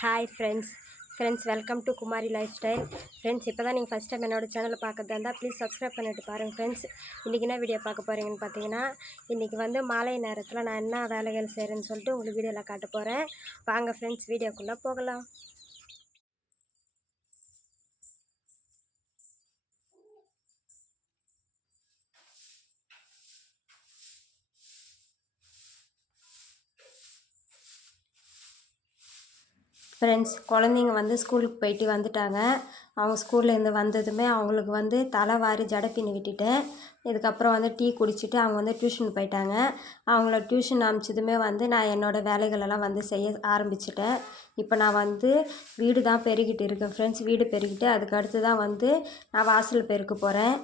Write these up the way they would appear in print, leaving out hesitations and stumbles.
Hi friends welcome to Kumari life style. Friends, இப்போ தான் நீங்கள் ஃபஸ்ட் டைம் என்னோடய சேனலை பார்க்கறதா இருந்தால் ப்ளீஸ் சப்ஸ்கிரைப் பண்ணிட்டு பாருங்கள். ஃப்ரெண்ட்ஸ், இன்றைக்கி என்ன வீடியோ பார்க்க போகிறீங்கன்னு பார்த்தீங்கன்னா, இன்றைக்கி வந்து மாலை நேரத்தில் நான் என்ன வேலைகள் செய்கிறேன்னு சொல்லிட்டு உங்களுக்கு வீடியோவில் காட்ட போகிறேன். வாங்க ஃப்ரெண்ட்ஸ், வீடியோக்குள்ளே போகலாம். ஃப்ரெண்ட்ஸ், குழந்தைங்க வந்து ஸ்கூலுக்கு போயிட்டு வந்துட்டாங்க. அவங்க ஸ்கூல்லேருந்து வந்ததுமே அவங்களுக்கு வந்து தலை வாரி ஜடை பின்னி விட்டுட்டேன். இதுக்கப்புறம் வந்து டீ குடிச்சிட்டு அவங்க வந்து டியூஷன் போயிட்டாங்க. அவங்கள டியூஷன் அனுப்பிச்சதுமே வந்து நான் என்னோடய வேலைகளெல்லாம் வந்து செய்ய ஆரம்பிச்சிட்டேன். இப்போ நான் வந்து வீடு தான் பெருகிட்டு இருக்கேன் ஃப்ரெண்ட்ஸ். வீடு பெருகிட்டு அதுக்கடுத்து தான் வந்து நான் வாசல் பெருக்க போகிறேன்.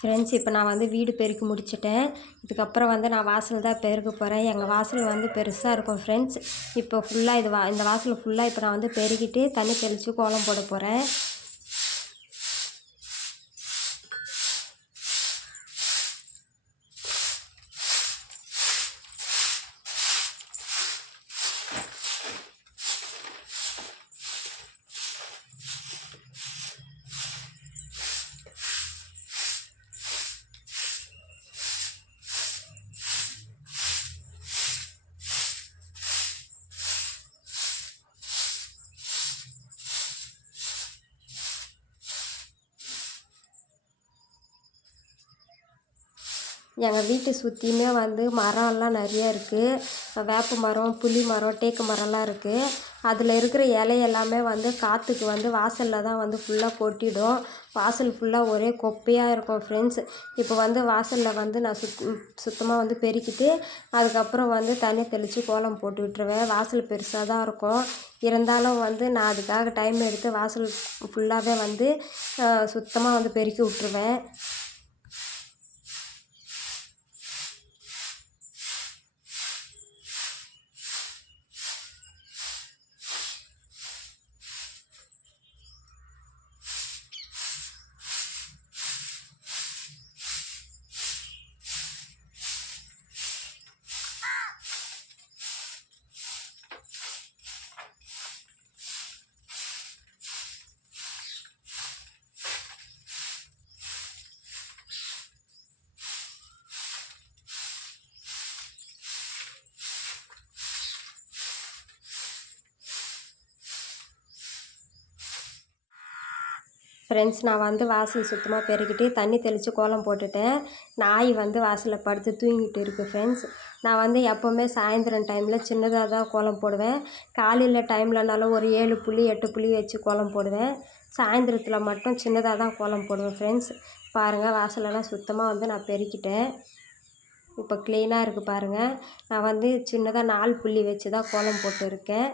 ஃப்ரெண்ட்ஸ், இப்போ நான் வந்து வீடு பெருக்கி முடிச்சிட்டேன். இதுக்கப்புறம் வந்து நான் வாசல் தான் பெருக்க போகிறேன். எங்கள் வாசல் வந்து பெருசாக இருக்கும் ஃப்ரெண்ட்ஸ். இப்போ ஃபுல்லாக இந்த வாசல் ஃபுல்லாக இப்போ நான் வந்து பெருக்கிட்டு தண்ணி தெளித்து கோலம் போட போகிறேன். எங்கள் வீட்டை சுற்றியுமே வந்து மரம்லாம் நிறைய இருக்குது. வேப்ப மரம், புளி மரம், தேக்கு மரம்லாம் இருக்குது. அதில் இருக்கிற இலையெல்லாமே வந்து காற்றுக்கு வந்து வாசலில் தான் வந்து ஃபுல்லாக கொட்டிடும். வாசல் ஃபுல்லாக ஒரே குப்பையாக இருக்கும் ஃப்ரெண்ட்ஸ். இப்போ வந்து வாசலில் வந்து நான் சுத்தமாக வந்து பெருக்கிட்டு அதுக்கப்புறம் வந்து தண்ணி தெளித்து கோலம் போட்டு விட்டுருவேன். வாசல் பெருசாக தான் இருக்கும். இருந்தாலும் வந்து நான் அதுக்காக டைம் எடுத்து வாசல் ஃபுல்லாகவே வந்து சுத்தமாக வந்து பெருக்கி விட்ருவேன். ஃப்ரெண்ட்ஸ், நான் வந்து வாசல் சுத்தமாக பெருக்கிட்டு தண்ணி தெளித்து கோலம் போட்டுட்டேன். நாய் வந்து வாசலில் படுத்து தூங்கிட்டு இருக்குது ஃப்ரெண்ட்ஸ். நான் வந்து எப்போவுமே சாயந்தரம் டைமில் சின்னதாக தான் கோலம் போடுவேன். காலையில் டைம்லனாலும் ஒரு 7 புள்ளி 8 புள்ளி வச்சு கோலம் போடுவேன். சாயந்தரத்தில் மட்டும் சின்னதாக தான் கோலம் போடுவேன் ஃப்ரெண்ட்ஸ். பாருங்கள், வாசலெல்லாம் சுத்தமாக வந்து நான் பெருக்கிட்டேன். இப்போ க்ளீனாக இருக்குது பாருங்கள். நான் வந்து சின்னதாக 4 புள்ளி வச்சு தான் கோலம் போட்டுருக்கேன்.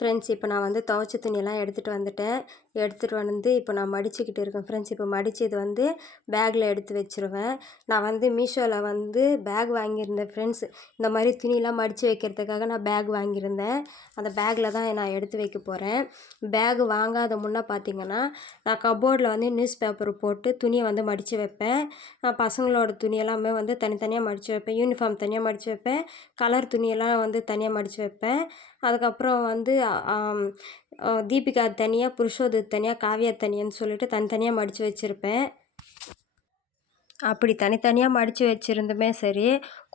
ஃப்ரெண்ட்ஸ், இப்போ நான் வந்து துவைச்ச துணியெல்லாம் எடுத்துகிட்டு வந்துட்டேன். எடுத்துகிட்டு வந்து இப்போ நான் மடிச்சுக்கிட்டு இருக்கேன் ஃப்ரெண்ட்ஸ். இப்போ மடித்து இது வந்து பேக்கில் எடுத்து வச்சுருவேன். நான் வந்து மீஷோவில் வந்து பேக் வாங்கியிருந்தேன் ஃப்ரெண்ட்ஸ். இந்த மாதிரி துணியெலாம் மடித்து வைக்கிறதுக்காக நான் பேக் வாங்கியிருந்தேன். அந்த பேக்கில் தான் நான் எடுத்து வைக்க போகிறேன். பேக் வாங்காத முன்னே பார்த்திங்கன்னா நான் கபோர்டில் வந்து நியூஸ் பேப்பர் போட்டு துணியை வந்து மடித்து வைப்பேன். பசங்களோட துணியெல்லாமே வந்து தனித்தனியாக மடித்து வைப்பேன். யூனிஃபார்ம் தனியாக மடித்து வைப்பேன். கலர் துணியெல்லாம் வந்து தனியாக மடித்து வைப்பேன். அதுக்கப்புறம் வந்து தீபிகா தனியாக, புருஷோதத் தனியாக, காவியா தனியான்னு சொல்லிட்டு தனித்தனியாக மடித்து வச்சுருப்பேன். அப்படி தனித்தனியாக மடித்து வச்சுருந்துமே சரி,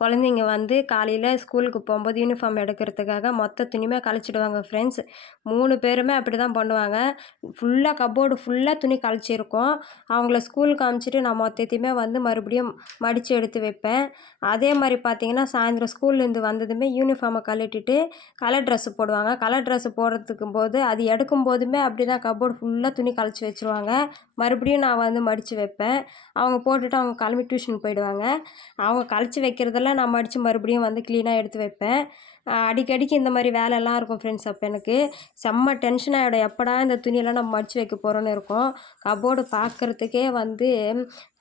குழந்தைங்க வந்து காலையில் ஸ்கூலுக்கு போகும்போது யூனிஃபார்ம் எடுக்கிறதுக்காக மொத்த துணியுமே கழிச்சிடுவாங்க ஃப்ரெண்ட்ஸ். 3 பேருமே அப்படி தான் பண்ணுவாங்க. ஃபுல்லாக கப்போர்டு ஃபுல்லாக துணி கழிச்சிருக்கும். அவங்கள ஸ்கூலுக்கு அனுப்பிச்சிட்டு நான் மொத்தத்தையுமே வந்து மறுபடியும் மடித்து எடுத்து வைப்பேன். அதே மாதிரி பார்த்தீங்கன்னா சாயந்தரம் ஸ்கூல்லேருந்து வந்ததுமே யூனிஃபார்மை கழட்டிட்டு கலர் ட்ரெஸ்ஸு போடுவாங்க. கலர் ட்ரெஸ்ஸு போடுறதுக்கும் போது அது எடுக்கும் போதுமே அப்படி தான் கப்போர்டு ஃபுல்லாக துணி கழிச்சு வச்சுருவாங்க. மறுபடியும் நான் வந்து மடித்து வைப்பேன். அவங்க போட்டுட்டு அவங்க கிளம்பி டியூஷன் போயிடுவாங்க. அவங்க கழிச்சு வைக்கிறதெல்லாம் நான் மடித்து மறுபடியும் வந்து க்ளீனாக எடுத்து வைப்பேன். அடிக்கடிக்கு இந்த மாதிரி வேலைலாம் இருக்கும் ஃப்ரெண்ட்ஸ். அப்போ எனக்கு செம்ம டென்ஷன் ஆகிடும். எப்படா இந்த துணியெல்லாம் நம்ம மடித்து வைக்க போகிறோன்னு இருக்கும். கப்போர்டு பார்க்குறதுக்கே வந்து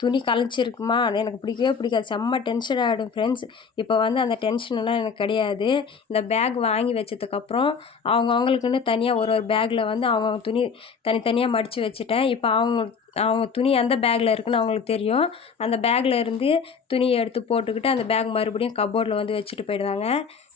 துணி கலைஞ்சிருக்குமா எனக்கு பிடிக்கவே பிடிக்காது. செம்ம டென்ஷன் ஆகிடும் ஃப்ரெண்ட்ஸ். இப்போ வந்து அந்த டென்ஷனெல்லாம் எனக்கு கிடையாது. இந்த பேக் வாங்கி வச்சதுக்கப்புறம் அவங்கவுங்களுக்குன்னு தனியாக ஒரு ஒரு பேக்கில் வந்து அவங்கவுங்க துணி தனித்தனியாக மடித்து வச்சுட்டேன். இப்போ அவங்க துணி எந்த பேக்கில் இருக்குதுன்னு அவங்களுக்கு தெரியும். அந்த பேக்கில் இருந்து துணியை எடுத்து போட்டுக்கிட்டு அந்த பேக் மறுபடியும் கப்போர்டில் வந்து வச்சுட்டு போயிடுவாங்க.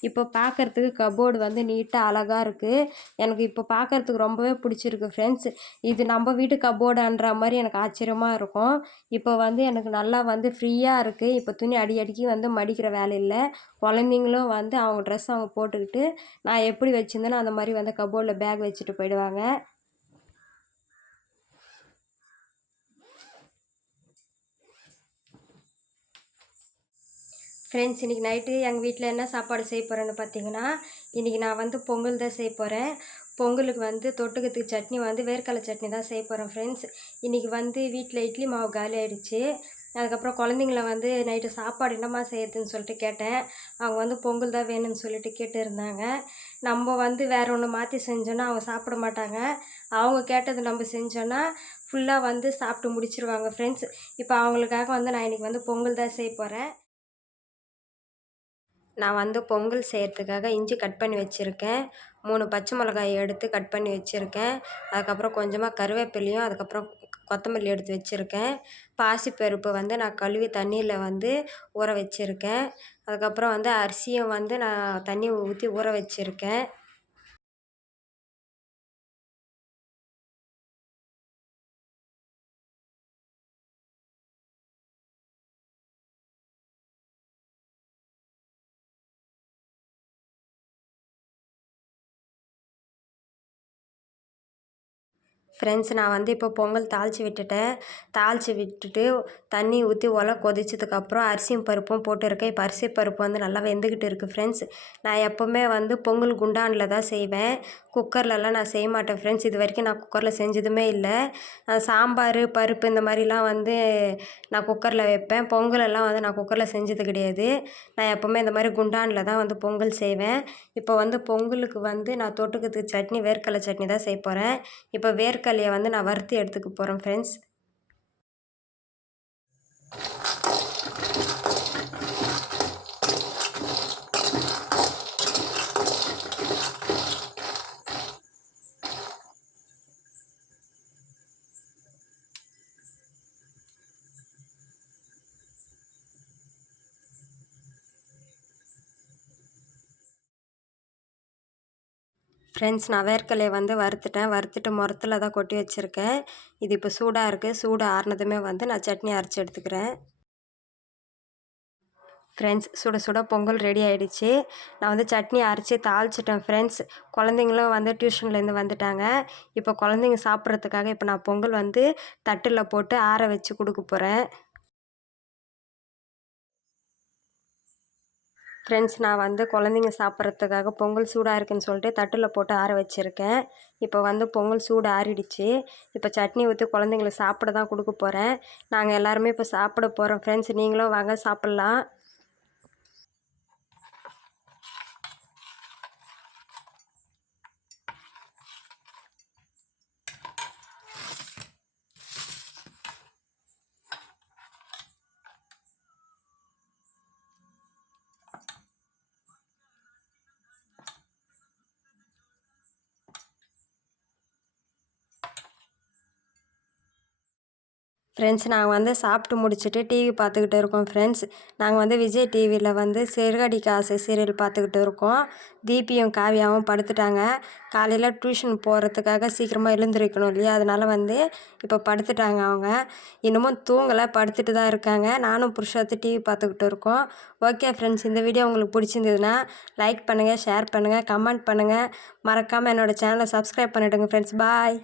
இப்போ பார்க்குறதுக்கு கப்போர்டு வந்து நீட்டாக அழகாக இருக்குது. எனக்கு இப்போ பார்க்குறதுக்கு ரொம்பவே பிடிச்சிருக்கு ஃப்ரெண்ட்ஸ். இது நம்ம வீட்டு கப்போர்டுன்ற மாதிரி எனக்கு ஆச்சரியமாக இருக்கும். இப்போ வந்து எனக்கு நல்லா வந்து ஃப்ரீயாக இருக்குது. இப்போ துணி அடிக்கடிக்கு வந்து மடிக்கிற வேலை இல்லை. குழந்தைங்களும் வந்து அவங்க ட்ரெஸ் அவங்க போட்டுக்கிட்டு நான் எப்படி வச்சுருந்தேனோ அந்த மாதிரி வந்து கப்போர்டில் பேக் வச்சுட்டு போயிடுவாங்க. ஃப்ரெண்ட்ஸ், இன்றைக்கி நைட்டு எங்கள் வீட்டில் என்ன சாப்பாடு செய்ய போகிறேன்னு பார்த்தீங்கன்னா, இன்றைக்கி நான் வந்து பொங்கல் தான் செய்ய போகிறேன். பொங்கலுக்கு வந்து தொட்டுக்கிறதுக்கு சட்னி வந்து வேர்க்கடலை சட்னி தான் செய்ய போகிறேன் ஃப்ரெண்ட்ஸ். இன்றைக்கி வந்து வீட்டில் இட்லி மாவு காலி ஆகிடுச்சு. அதுக்கப்புறம் குழந்தைங்கள வந்து நைட்டு சாப்பாடு என்னம்மா செய்யறதுன்னு சொல்லிட்டு கேட்டேன். அவங்க வந்து பொங்கல் தான் வேணும்னு சொல்லிட்டு கேட்டு இருந்தாங்க. நம்ம வந்து வேறு ஒன்று மாற்றி செஞ்சோன்னா அவங்க சாப்பிட மாட்டாங்க. அவங்க கேட்டது நம்ம செஞ்சோன்னா ஃபுல்லாக வந்து சாப்பிட்டு முடிச்சிருவாங்க ஃப்ரெண்ட்ஸ். இப்போ அவங்களுக்காக வந்து நான் இன்றைக்கி வந்து பொங்கல் தான் செய்ய போகிறேன். நான் வந்து பொங்கல் செய்கிறதுக்காக இஞ்சி கட் பண்ணி வச்சுருக்கேன். 3 பச்சை மிளகாய் எடுத்து கட் பண்ணி வச்சுருக்கேன். அதுக்கப்புறம் கொஞ்சமாக கருவேப்பிலையும் அதுக்கப்புறம் கொத்தமல்லி எடுத்து வச்சுருக்கேன். பாசிப்பருப்பு வந்து நான் கழுவி தண்ணியில் வந்து ஊற வச்சுருக்கேன். அதுக்கப்புறம் வந்து அரிசியும் வந்து நான் தண்ணி ஊற்றி ஊற வச்சுருக்கேன். ஃப்ரெண்ட்ஸ், நான் வந்து இப்போ பொங்கல் தாளித்து விட்டுட்டேன். தாளித்து விட்டுட்டு தண்ணி ஊற்றி கொதிச்சதுக்கப்புறம் அரிசியும் பருப்பும் போட்டுருக்கேன். இப்போ அரிசி பருப்பு வந்து நல்லா வெந்துக்கிட்டு இருக்குது ஃப்ரெண்ட்ஸ். நான் எப்போவுமே வந்து பொங்கல் குண்டானில் தான் செய்வேன். குக்கர்லலாம் நான் செய்ய மாட்டேன் ஃப்ரெண்ட்ஸ். இது வரைக்கும் நான் குக்கரில் செஞ்சதுமே இல்லை. சாம்பார் பருப்பு இந்த மாதிரிலாம் வந்து நான் குக்கரில் வைப்பேன். பொங்கலெல்லாம் வந்து நான் குக்கரில் செஞ்சது கிடையாது. நான் எப்போவுமே இந்த மாதிரி குண்டானில் தான் வந்து பொங்கல் செய்வேன். இப்போ வந்து பொங்கலுக்கு வந்து நான் தொட்டுக்கிறதுக்கு சட்னி வேர்க்கடலை சட்னி தான் செய்ய போகிறேன். இப்போ வேர்க்கடலையை வந்து நான் வறுத்து எடுத்துக்க போகிறேன் ஃப்ரெண்ட்ஸ். ஃப்ரெண்ட்ஸ், நான் வேர்க்கடலையை வந்து வறுத்துட்டேன். வறுத்துட்டு முறத்தில் தான் கொட்டி வச்சுருக்கேன். இது இப்போ சூடாக இருக்குது. சூடு ஆறுனதுமே வந்து நான் சட்னி அரைச்சி எடுத்துக்கிறேன். ஃப்ரெண்ட்ஸ், சுட சுட பொங்கல் ரெடி ஆகிடுச்சு. நான் வந்து சட்னி அரைச்சி தாளிச்சிட்டேன் ஃப்ரெண்ட்ஸ். குழந்தைங்களும் வந்து டியூஷன்லேருந்து வந்துட்டாங்க. இப்போ குழந்தைங்க சாப்பிட்றதுக்காக இப்போ நான் பொங்கல் வந்து தட்டில் போட்டு ஆற வச்சு கொடுக்க போகிறேன். ஃப்ரெண்ட்ஸ், நான் வந்து குழந்தைங்க சாப்பிட்றதுக்காக பொங்கல் சூடாக இருக்குதுன்னு சொல்லிட்டு தட்டில் போட்டு ஆற வச்சுருக்கேன். இப்போ வந்து பொங்கல் சூடு ஆறிடுச்சு. இப்போ சட்னி ஊற்றி குழந்தைங்களுக்கு சாப்பிட தான் கொடுக்க போகிறேன். நாங்கள் எல்லாருமே இப்போ சாப்பிட போகிறோம் ஃப்ரெண்ட்ஸ். நீங்களும் வாங்க சாப்பிட்லாம். ஃப்ரெண்ட்ஸ் நாங்கள் வந்து சாப்பிட்டு முடிச்சுட்டு டிவி பார்த்துக்கிட்டு இருக்கோம் ஃப்ரெண்ட்ஸ். நாங்கள் வந்து விஜய் டிவியில் வந்து சிறகடிக்க ஆசை சீரியல் பார்த்துக்கிட்டு இருக்கோம். தீபியும் காவியாவும் படுத்துட்டாங்க. காலையில் டியூஷன் போகிறதுக்காக சீக்கிரமாக எழுந்திருக்கணும் இல்லையா, அதனால் வந்து இப்போ படுத்துட்டாங்க அவங்க. இன்னமும் தூங்கலை, படுத்துட்டு தான் இருக்காங்க. நானும் புருஷத்து டிவி பார்த்துக்கிட்டு இருக்கோம். ஓகே ஃப்ரெண்ட்ஸ், இந்த வீடியோ உங்களுக்கு பிடிச்சிருந்ததுன்னா லைக் பண்ணுங்கள், ஷேர் பண்ணுங்கள், கமெண்ட் பண்ணுங்கள். மறக்காமல் என்னோடய சேனலை சப்ஸ்கிரைப் பண்ணிவிடுங்க ஃப்ரெண்ட்ஸ். பாய்.